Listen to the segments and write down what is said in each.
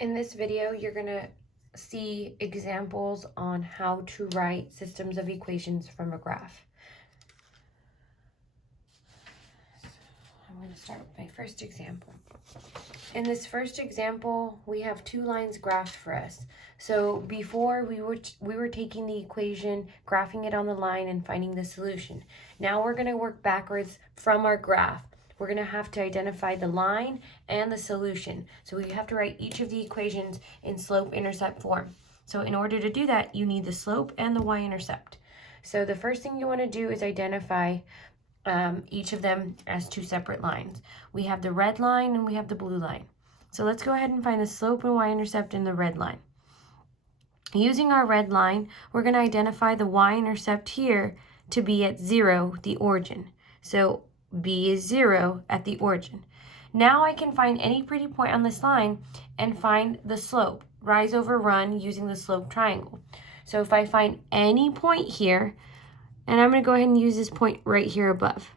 In this video, you're going to see examples on how to write systems of equations from a graph. So I'm going to start with my first example. In this first example, we have two lines graphed for us. So before we were taking the equation, graphing it on the line, and finding the solution. Now we're going to work backwards from our graph. We're going to have to identify the line and the solution. So we have to write each of the equations in slope-intercept form. So in order to do that, you need the slope and the y-intercept. So the first thing you want to do is identify each of them as two separate lines. We have the red line and we have the blue line. So let's go ahead and find the slope and y-intercept in the red line. Using our red line, we're going to identify the y-intercept here to be at 0, the origin. So B is 0 at the origin. Now I can find any pretty point on this line and find the slope, rise over run, using the slope triangle. So if I find any point here, and I'm going to go ahead and use this point right here above,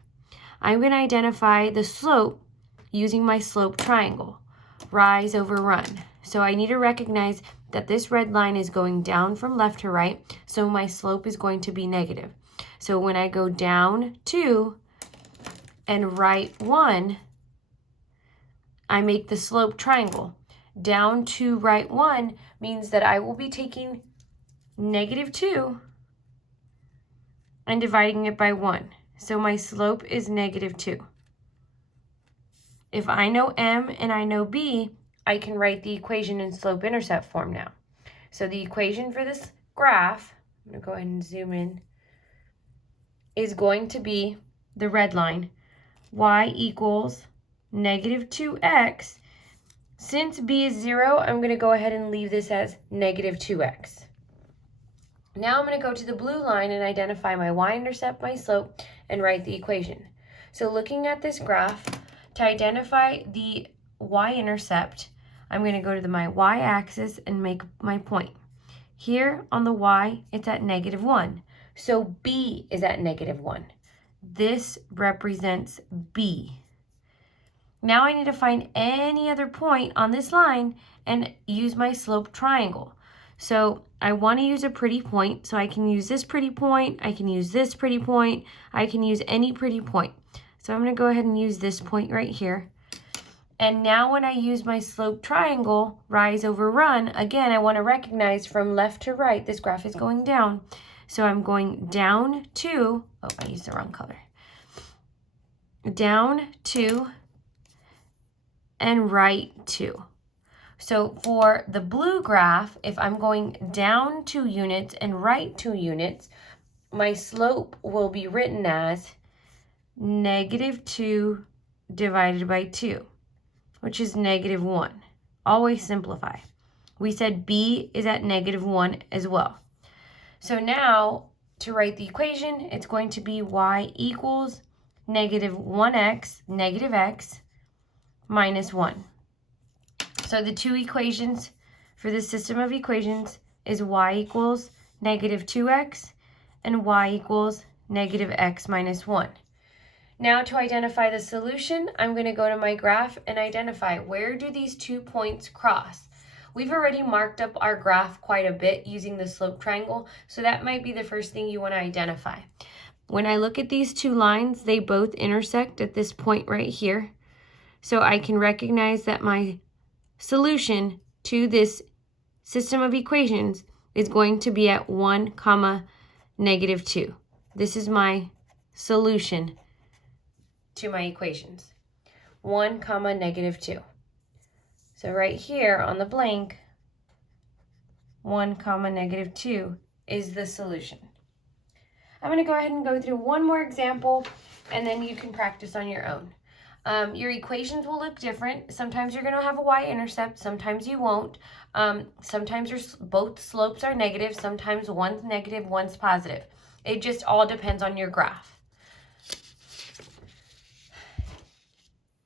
I'm going to identify the slope using my slope triangle, rise over run. So I need to recognize that this red line is going down from left to right, so my slope is going to be negative. So when I go down 2 and right 1, I make the slope triangle. Down to right 1 means that I will be taking -2 and dividing it by 1. So my slope is -2. If I know M and I know B, I can write the equation in slope-intercept form now. So the equation for this graph, I'm going to go ahead and zoom in, is going to be the red line, y equals -2x. Since b is 0, I'm going to go ahead and leave this as -2x. Now I'm going to go to the blue line and identify my y-intercept, my slope, and write the equation. So looking at this graph, to identify the y-intercept, I'm going to go to my y-axis and make my point. Here on the y, it's at -1. So B is at -1. This represents B. Now I need to find any other point on this line and use my slope triangle. So I want to use a pretty point, so I can use this pretty point, I can use this pretty point, I can use any pretty point. So I'm going to go ahead and use this point right here. And now when I use my slope triangle, rise over run, again, I want to recognize from left to right, this graph is going down. So I'm going down 2, oh, I used the wrong color. Down 2 and right 2. So for the blue graph, if I'm going down 2 units and right 2 units, my slope will be written as -2 divided by 2, which is -1. Always simplify. We said B is at -1 as well. So now to write the equation, it's going to be y equals -1x, -x, minus 1. So the two equations for this system of equations is y equals -2x and y equals -x minus 1. Now to identify the solution, I'm going to go to my graph and identify where do these 2 points cross. We've already marked up our graph quite a bit using the slope triangle, so that might be the first thing you want to identify. When I look at these 2 lines, they both intersect at this point right here. So I can recognize that my solution to this system of equations is going to be at 1, -2. This is my solution to my equations, 1, -2. So right here on the blank, 1, -2 is the solution. I'm going to go ahead and go through one more example, and then you can practice on your own. Your equations will look different. Sometimes you're going to have a y-intercept, sometimes you won't. Sometimes both slopes are negative, sometimes one's negative, one's positive. It just all depends on your graph.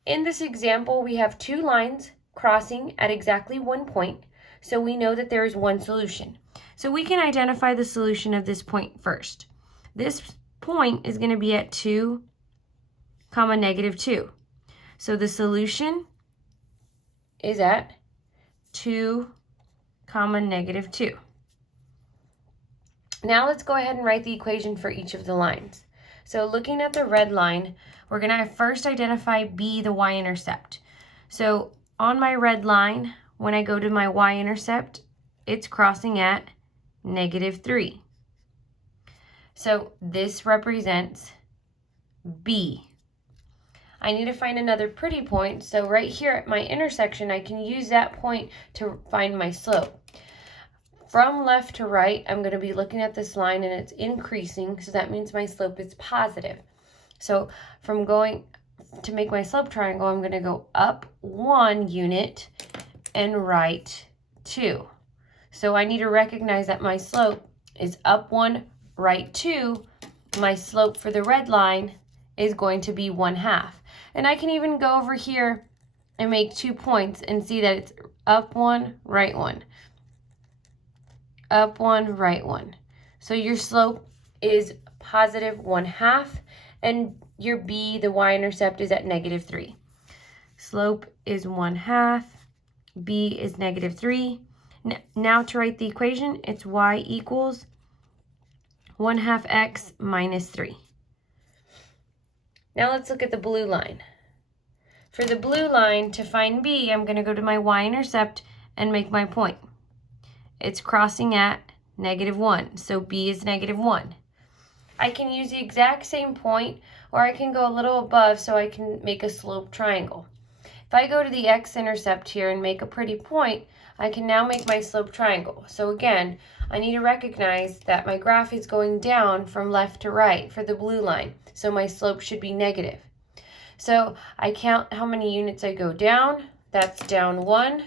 In this example, we have 2 lines crossing at exactly 1 point, so we know that there is one solution. So we can identify the solution of this point first. This point is going to be at 2, -2. So the solution is at 2, comma, negative 2. Now let's go ahead and write the equation for each of the lines. So looking at the red line, we're going to first identify B, the y-intercept. So on my red line, when I go to my y-intercept, it's crossing at negative 3. So this represents B. I need to find another pretty point, so right here at my intersection, I can use that point to find my slope. From left to right, I'm going to be looking at this line and it's increasing, so that means my slope is positive. So from going to make my slope triangle, I'm going to go up 1 unit and right 2. So I need to recognize that my slope is up 1, right 2. My slope for the red line is going to be 1/2. And I can even go over here and make 2 points and see that it's up 1, right 1. Up 1, right 1. So your slope is positive 1/2, and your B, the y-intercept, is at negative 3. Slope is 1/2, B is negative 3. Now to write the equation, it's y equals 1/2 x minus 3. Now let's look at the blue line. For the blue line, to find B, I'm going to go to my y-intercept and make my point. It's crossing at negative 1, so B is negative 1. I can use the exact same point, or I can go a little above so I can make a slope triangle. If I go to the x-intercept here and make a pretty point, I can now make my slope triangle. So again, I need to recognize that my graph is going down from left to right for the blue line, so my slope should be negative. So I count how many units I go down. That's down 1,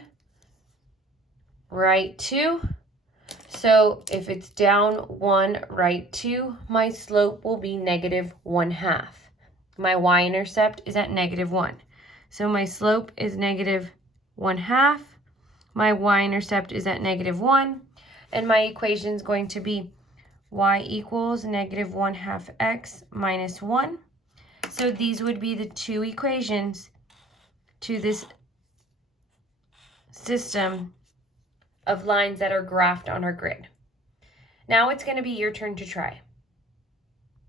right 2. So if it's down 1, right 2, my slope will be negative 1/2. My y-intercept is at negative 1. So my slope is negative 1/2. My y-intercept is at negative 1. And my equation is going to be y equals negative 1/2 x minus 1. So these would be the two equations to this system of lines that are graphed on our grid. Now it's going to be your turn to try.